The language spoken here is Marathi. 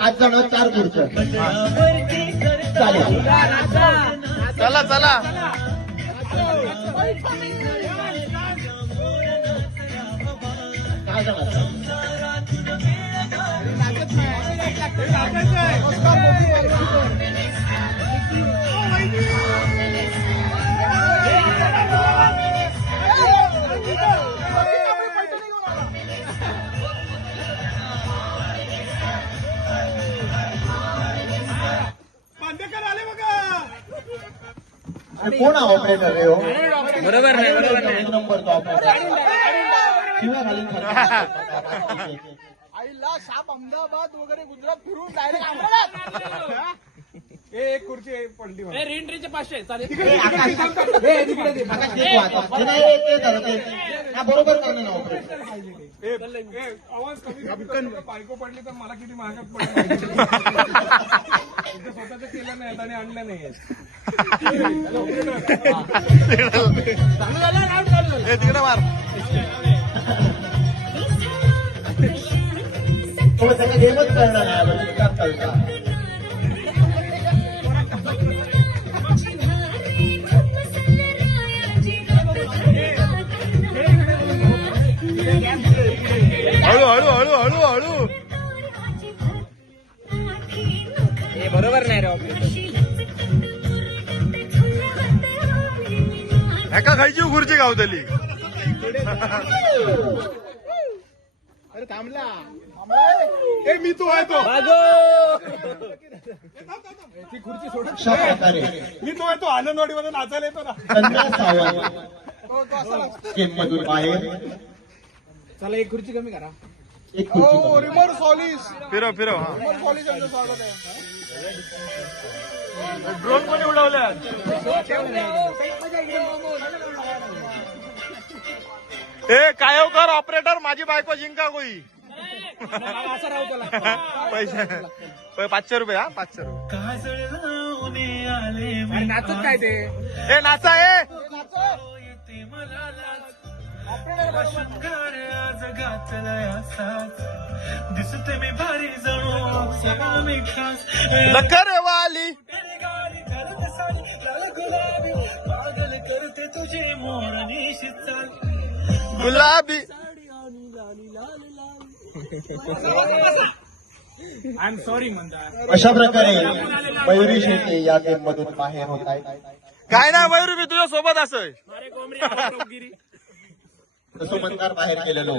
5 जण 4 खुर्च्या चालेल. चला चला. कोण ऑपरेटर रे हो? बरोबर नाही, बरोबर नाही. एक नंबर तो ऑपरेटर. शिवाय घालून आईला साप अहमदाबाद वगैरे गुजरात फिरून डायरेक्ट एक खुर्ची पडली रेंट्रीचे 500 चालेल. बरोबर करणं ना ऑपरेटर. आवाज कमी बायको पडली तर मला किती महागात पडली स्वतःच केलं नाही आणि आणलं नाही. तिकडे मार. त्याचा गेमच करणार नाही चालता. हळू हळू हळू हळू हळू. हे बरोबर नाही रे ऑपरेटर. एका खायची खुर्ची गावतली. अरे थांबला मी तो आहे तो ती खुर्ची सोडत. अशा प्रकारे मी तो आहे तो आनंदवाडीमध्ये नाचायला येतो ना. कन्या सावंत गेम मधून बाहेर. चला एक खुर्ची कमी करा. एक खुर्ची हो कमी. रिमोट सॉलिस फिरव फिरव. हा रिमोट सॉलिस यांचं स्वागत आहे. ड्रोन कोणी उडवल्या? ए कायवकर ऑपरेटर माझी बायको जिंका कोई. असं राहू त्याला. पैसे 500 रुपये. हा 500 रुपये. अरे नाचत काय ते. ए नाचा ए. लकर वाली गुलाबी. आय एम सॉरी म्हणतात. अशा प्रकारे मयुरी शेटे या गेम मधून बाहेर होत आहेत. काय नाही मयूर मी तुझ्या सोबत असं. अरे कोंबडी तसं मतदार बाहेर केलेलो.